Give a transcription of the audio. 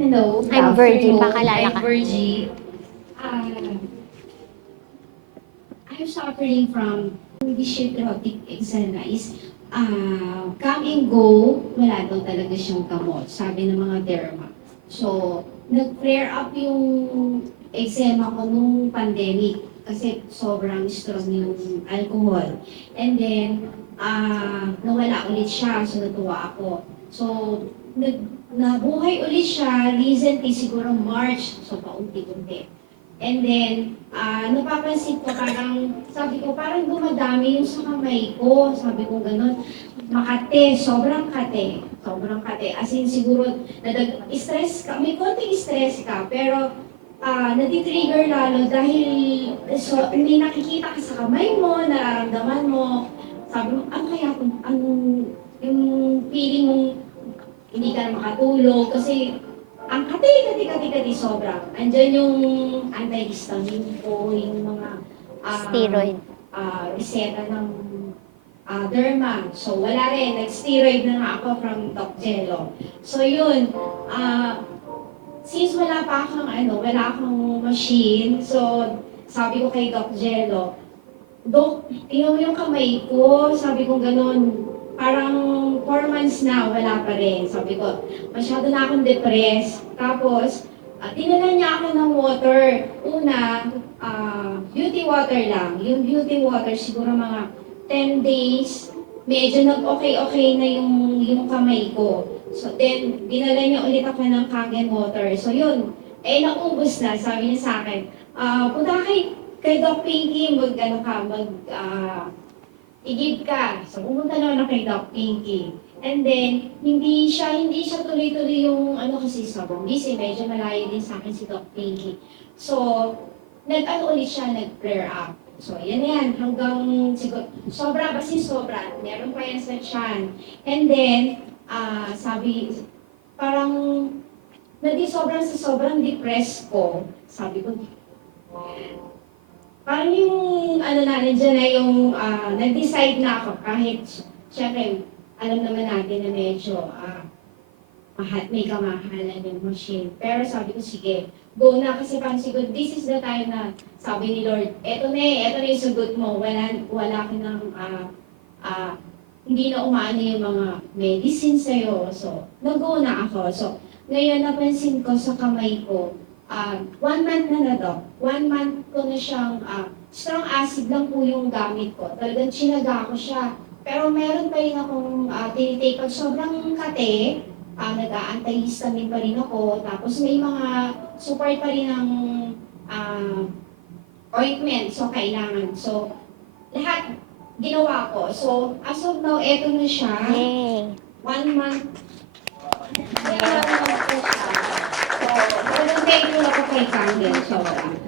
Hello, good I'm Virgie, afternoon. pakalala I'm ka. Virgie. I'm suffering from dyshitrotic eczema is come and go, wala daw talaga siyang gamot, sabi ng mga derma. So, nag-flare up yung eczema ko nung pandemic kasi sobrang strong yung alcohol. And then, nawala ulit siya, so natuwa ako. So, nabuhay ulit siya recently, siguro March, so paunti-unti. And then, napapansin ko parang, sabi ko parang dumadami yung sa kamay ko. Sabi ko ganun, makate, sobrang kate. Sobrang kate. As in siguro, stress ka, may konting stress ka, pero natitrigger lalo dahil so, may nakikita ka sa kamay mo, nararamdaman mo. Sabi mo, ano kaya kung, yung feeling mong hindi ka na makatulog kasi ang kati sobra. Andiyan yung antihistamine ko, yung mga Steroid. reseta ng derma. So wala rin, nag-steroid na nga ako from Doc Jello. So yun, since wala akong machine, so sabi ko kay Doc Jello, Dok, tingnan mo yung kamay ko, sabi ko ganun, parang 4 months na, wala pa rin. Sabi ko, masyado na akong depressed. Tapos, tinala niya ako ng water. Una, beauty water lang. Yung beauty water, siguro mga 10 days, medyo nag-okay-okay na yung kamay ko. So then, dinala niya ulit ako ng Kangen water. So yun, naubos na, sabi niya sa akin, punta kay Doc Pinky, i-give ka. So, pumunta naman ako kay Doc Pinky. And then, hindi siya tuloy-tuloy yung, kasi sobrang busy, medyo malayo din sa akin si Doc Pinky. So, ulit siya, nag-flare up. So, yan, hanggang, siguro, sobra, meron pa yan sa tiyan. And then, parang, sobrang depressed ko. Sabi ko, parang yung, nandiyan na yung, nag-decide na ako kahit, syempre, alam naman natin na medyo, may kamahalan yung machine. Pero sabi ko, sige, go na kasi parang siguro, this is the time na sabi ni Lord, eto na yung sagot mo, wala ka ng, hindi na umaano yung mga medicine sa'yo. So, nag-go na ako. So, ngayon napansin ko sa kamay ko, 1 month na daw. 1 month ko na siyang, strong acid lang po yung gamit ko. Talagang chinaga ko siya. Pero meron pa rin akong tinitake. Pag sobrang kate, nag-a-antihistamine pa rin ako. Tapos may mga support pa rin ng ointment. So, kailangan. So, lahat ginawa ko. So, as of now, eto na siya. Yay! 1 month. Kaya lang po siya. So, talagang thankful ako kay Candle. Sobra.